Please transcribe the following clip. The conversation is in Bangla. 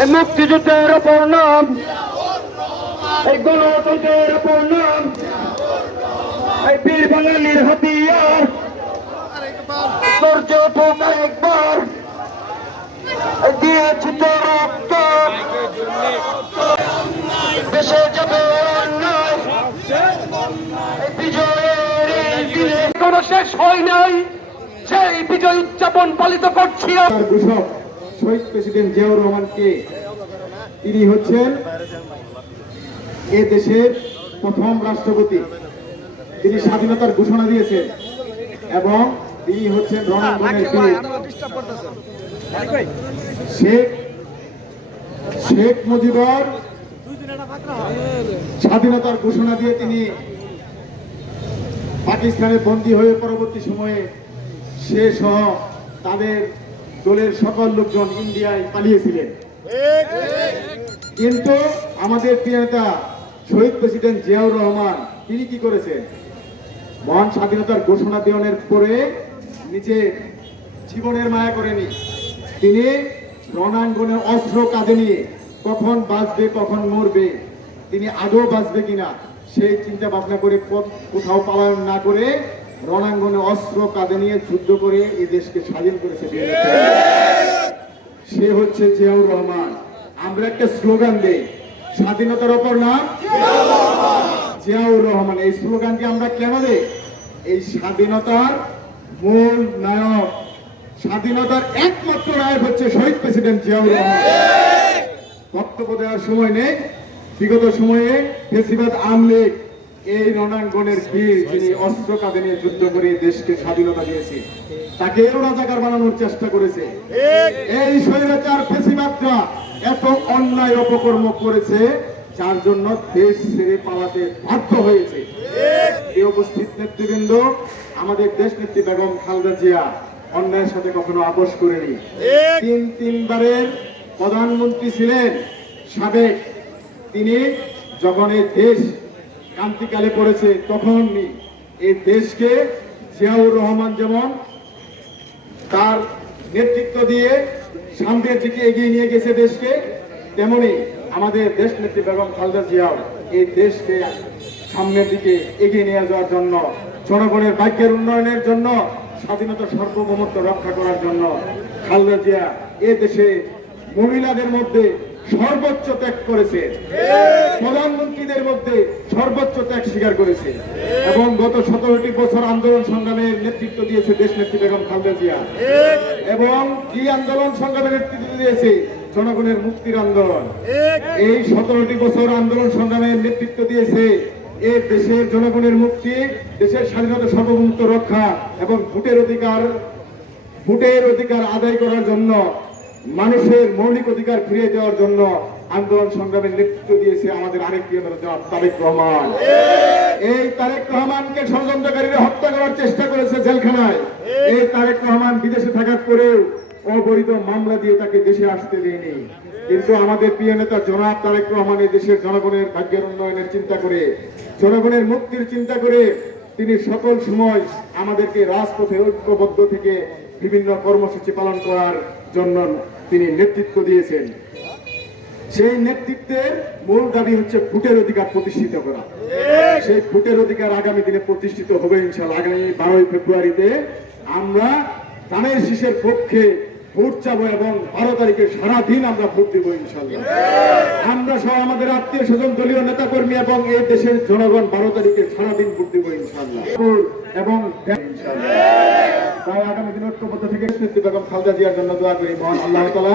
এই মুক্তিযুদ্ধের অপর নাম, এই গণতন্ত্রের অপর নাম, এই বীর বাঙালির হাতিয়ার সূর্য ওঠুক একবার, দিয়েছি তো রক্ত দেশে যাবে অন্যায়, এই বিজয়ের এই দিনে কোনো শেষ হয় নাই, সেই বিজয় উদযাপন পালিত করছি। ঘোষক শহীদ প্রেসিডেন্ট জিয়াউর রহমানকে, তিনি হচ্ছেন এ দেশের প্রথম রাষ্ট্রপতি। তিনি স্বাধীনতার ঘোষণা দিয়েছেন এবং তিনি হচ্ছেন রণাঙ্গনের বীর। শেখ মুজিবুর স্বাধীনতার ঘোষণা দিয়ে তিনি পাকিস্তানে বন্দী হয়ে পরবর্তী সময়ে সে সহ তাদের দলের সকল লোকজন ইন্ডিয়ায় পালিয়েছিলেন। কিন্তু আমাদের প্রিয় নেতা শহীদ প্রেসিডেন্ট জিয়াউর রহমান তিনি কি করেছেন? মহান স্বাধীনতার ঘোষণা দেওয়ার পরে নিজে জীবনের মায়া করেনি, তিনি রণাঙ্গনের অস্ত্র কাঁধে নিয়ে কখন বাঁচবে কখন মরবে, তিনি আদৌ বাঁচবে কিনা সেই চিন্তা ভাবনা করে কোথাও পালায়ন না করে রণাঙ্গনে অস্ত্র কাঁধে নিয়ে যুদ্ধ করে এই দেশকে স্বাধীন করেছে। সে হচ্ছে জিয়াউর রহমান। আমরা একটা স্লোগান দেই, স্বাধীনতার অপর নাম জিয়াউর রহমান। এই স্লোগানটি আমরা কেন দেই? এই স্বাধীনতার মূল নায়ক, স্বাধীনতার একমাত্র নায়ক হচ্ছে শহীদ প্রেসিডেন্ট জিয়াউর রহমান। বক্তব্য দেওয়ার সময় নেই, বিগত সময়ে ফেসিবাদ আমলিগ এই রণাঙ্গনের বীর, যিনি অস্ত্র কাঁধে নিয়ে যুদ্ধ করে দেশকে স্বাধীনতা দিয়েছে, তাকে এরও রাজাকার বানানোর চেষ্টা করেছে। এই স্বৈরাচার ফেসিবাদরা এত অন্যায় অপকর্ম করেছে যার জন্য দেশ ছেড়ে পালাতে বাধ্য হয়েছে। এই উপস্থিত নেতৃবৃন্দ, আমাদের দেশ নেত্রী বেগম খালেদা জিয়া অন্যায়ের সাথে কখনো আপোষ করেনি। তিনবারের প্রধানমন্ত্রী ছিলেন সাবেক। তিনি যখন এই দেশ ক্রান্তিকালে পড়েছে তখন এই দেশকে জিয়াউর রহমান যেমন তার নেতৃত্ব দিয়ে সামনের দিকে এগিয়ে নিয়ে গেছে দেশকে, তেমনি আমাদের দেশ নেত্রী বেগম খালেদা জিয়াও এই দেশকে সামনের দিকে এগিয়ে নিয়ে যাওয়ার জন্য, জনগণের ভাগ্যের উন্নয়নের জন্য, স্বাধীনতা সার্বভৌমত্ব রক্ষা করার জন্য খালেদা জিয়া এ দেশে মহিলাদের মধ্যে সর্বোচ্চ ত্যাগ করেছে, প্রধানমন্ত্রীদের মধ্যে সর্বোচ্চ ত্যাগ স্বীকার করেছে এবং গত 17টি বছর আন্দোলন সংগ্রামের নেতৃত্ব দিয়েছে দেশ নেত্রী বেগম খালেদা জিয়া। এবং কি আন্দোলন সংগ্রামের নেতৃত্ব দিয়েছে? জনগণের মুক্তির আন্দোলন। এই 17টি বছর আন্দোলন সংগ্রামের নেতৃত্ব দিয়েছে এই দেশের জনগণের মুক্তি, দেশের স্বাধীনতা সার্বভৌমত্ব রক্ষা এবং ভোটের অধিকার আদায় করার জন্য, মানুষের মৌলিক অধিকার ফিরিয়ে দেওয়ার জন্য আন্দোলন সংগ্রামের নেতৃত্ব দিয়েছে আমাদের আরেক প্রিয় নেতা তারেক রহমান। এই তারেক রহমানকে ষড়যন্ত্রকারীরা হত্যা করার চেষ্টা করেছে জেলখানায়। এই তারেক রহমান বিদেশে থাকার পরেও অবৈধ মামলা দিয়ে তাকে দেশে আসতে দেয়নি। কিন্তু আমাদের প্রিয় নেতা জনাব তারেক রহমান এই দেশের জনগণের ভাগ্যের উন্নয়নের চিন্তা করে, জনগণের মুক্তির চিন্তা করে তিনি সকল সময় আমাদেরকে রাজপথে ঐক্যবদ্ধ থেকে বিভিন্ন কর্মসূচি পালন করার জন্য তিনি নেতৃত্ব দিয়েছেন। সেই নেতৃত্বের মূল দাবি হচ্ছে ভোটের অধিকার প্রতিষ্ঠিত করা। সেই ভোটের অধিকার আগামী দিনে প্রতিষ্ঠিত হবে ইনশাআল্লাহ। আগামী 12 ফেব্রুয়ারিতে আমরা ধানের শীষের পক্ষে ভোট চাবো এবং 12 তারিখে সারাদিন আমরা ভোট দেব ইনশাআল্লাহ। আমরা সহ আমাদের আত্মীয় স্বজন, দলীয় নেতা কর্মী এবং এই দেশের জনগণ 12 তারিখে সারাদিন ভোট দেব ইনশাআল্লাহ। এবং তাই আগামী দিন ঐক্যবদ্ধ থেকে নেত্রী বেগম খালেদা জিয়ার জন্য দোয়া করি। মহান আল্লাহ তাআলা